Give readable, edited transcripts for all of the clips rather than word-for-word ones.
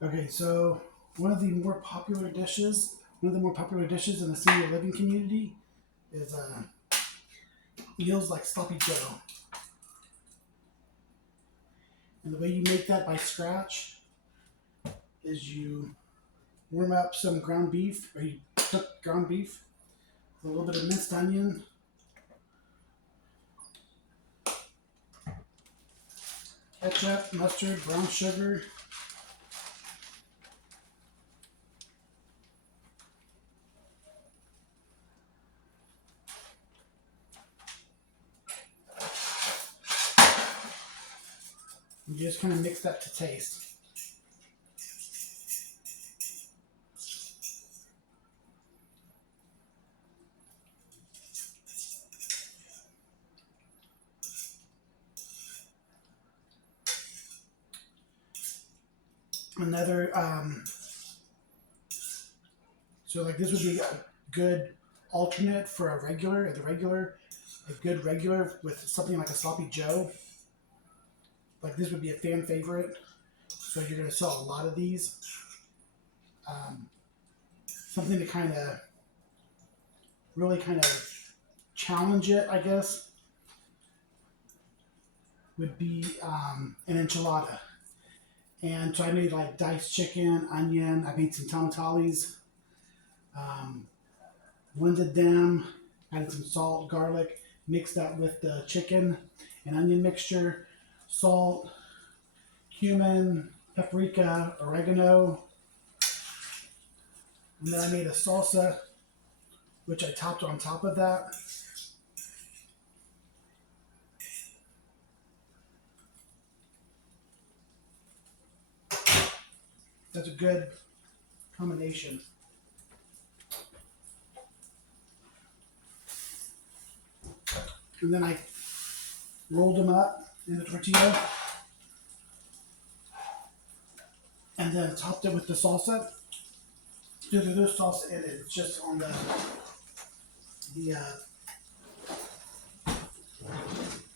Okay, so one of the more popular dishes in the senior living community is meals like sloppy joe. And the way you make that by scratch is you warm up some ground beef, or you cook ground beef with a little bit of minced onion, ketchup, mustard, brown sugar. You just kind of mix that to taste. Another, so like this would be a good alternate for a regular. A good regular with something like a sloppy Joe. Like this would be a fan favorite. So you're going to sell a lot of these. Something to kind of challenge it, I guess, would be an enchilada. And so I made like diced chicken, onion. I made some tamales, um, blended them, added some salt, garlic, mixed that with the chicken and onion mixture, salt, cumin, paprika, oregano. And then I made a salsa, which I topped on top of that. That's a good combination. And then I rolled them up in the tortilla and then topped it with the salsa. There's no salsa in it. It's just on the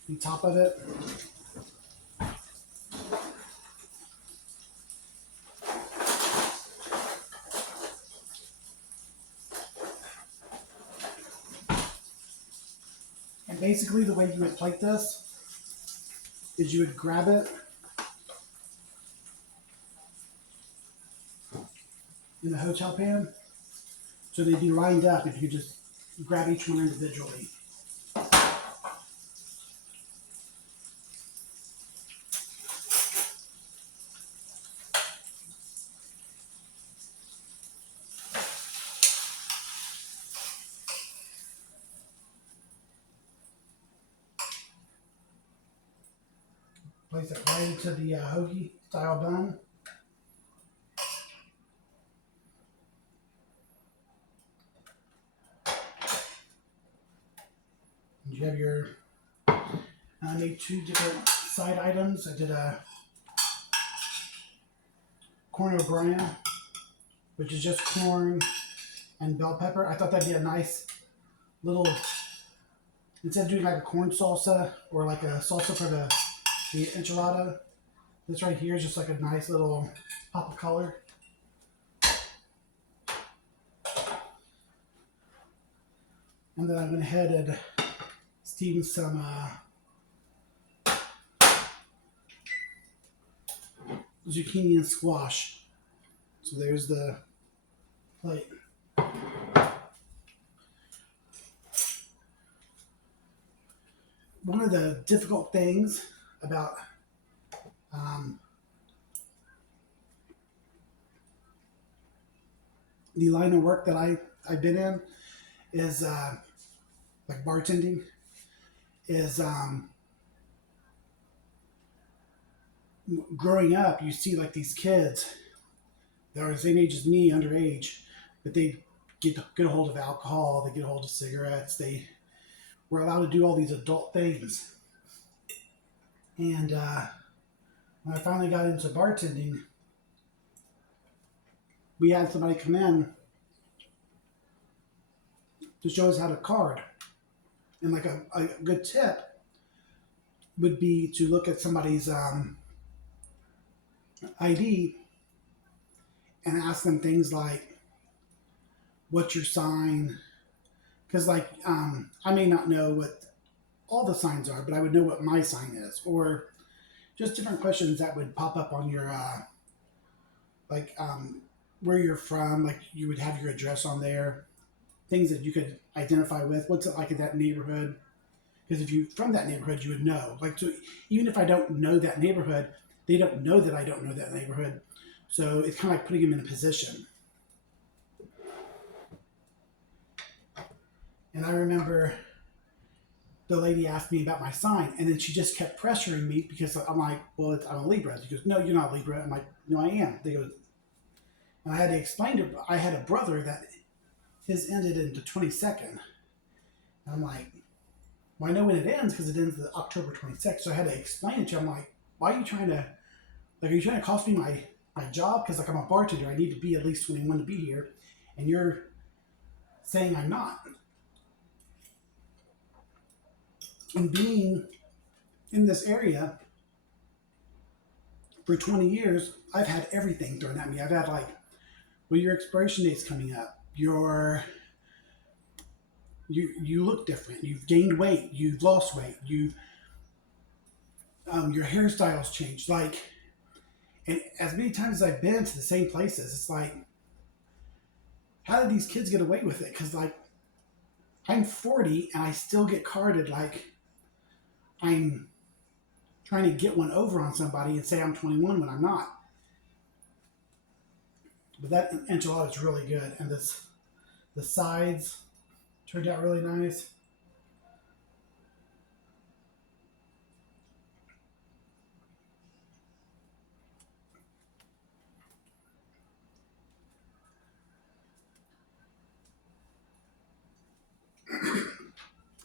the top of it. And basically, the way you would plate this is you would grab it in the hotel pan, so they'd be lined up. If you could just grab each one individually. Place it right into the hoagie style bun. And you have your. I made two different side items. I did a corn obrian, which is just corn and bell pepper. I thought that'd be a nice little, instead of doing like a corn salsa or like a salsa for the enchilada, this right here is just like a nice little pop of color. And then I went ahead and steamed some zucchini and squash. So there's the plate. One of the difficult things about the line of work that I've been in is like bartending is growing up. You see like these kids that are the same age as me, underage, but they get a hold of alcohol, they get a hold of cigarettes, they were allowed to do all these adult things. And when I finally got into bartending, we had somebody come in to show us how to card. And like a good tip would be to look at somebody's ID and ask them things like, what's your sign? Because like I may not know what all the signs are, but I would know what my sign is, or just different questions that would pop up on your like where you're from. Like you would have your address on there, things that you could identify with. What's it like in that neighborhood? Because if you from that neighborhood, you would know. Like, so even if I don't know that neighborhood, they don't know that I don't know that neighborhood. So it's kind of like putting them in a position. And I remember the lady asked me about my sign, and then she just kept pressuring me because I'm like, well, I'm a Libra. She goes, no, you're not a Libra. I'm like, no, I am. They go, and I had to explain to her, I had a brother that his ended in the 22nd. And I'm like, well, I know when it ends because it ends the October 26th. So I had to explain it to her. I'm like, why are you trying to, like, are you trying to cost me my job? Because, like, I'm a bartender. I need to be at least 21 to be here. And you're saying I'm not. And being in this area for 20 years, I've had everything thrown at me. I've had, like, well, your expiration date's coming up. You look different. You've gained weight. You've lost weight. Your hairstyle's changed. Like, and as many times as I've been to the same places, it's like, how did these kids get away with it? Because like, I'm 40 and I still get carded like I'm trying to get one over on somebody and say I'm 21 when I'm not. But that enchilada is really good, and the sides turned out really nice.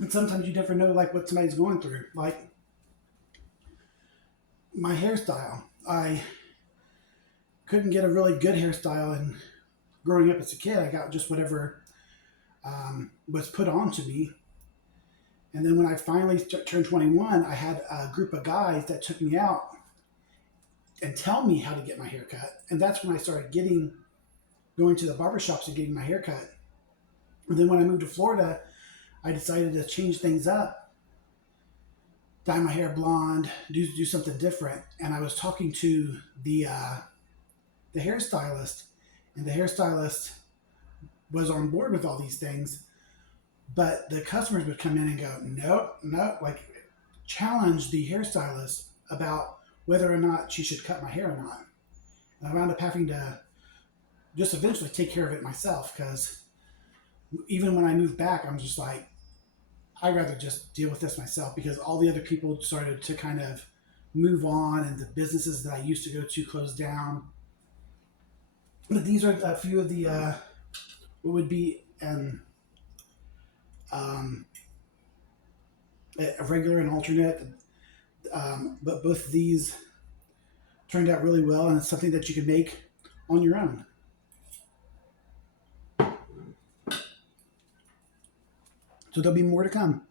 And sometimes you never know like what somebody's going through. Like my hairstyle, I couldn't get a really good hairstyle, and growing up as a kid, I got just whatever was put on to me. And then when I finally turned 21, I had a group of guys that took me out and tell me how to get my hair cut. And that's when I started going to the barber shops and getting my hair cut. And then when I moved to Florida, I decided to change things up, dye my hair blonde, do something different. And I was talking to the hairstylist, and the hairstylist was on board with all these things, but the customers would come in and go, nope, nope, like challenge the hairstylist about whether or not she should cut my hair or not. And I wound up having to just eventually take care of it myself, because even when I moved back, I'm just like, I'd rather just deal with this myself, because all the other people started to kind of move on, and the businesses that I used to go to closed down. But these are a few of the what would be um, a regular and alternate. But both of these turned out really well, and it's something that you can make on your own. So there'll be more to come.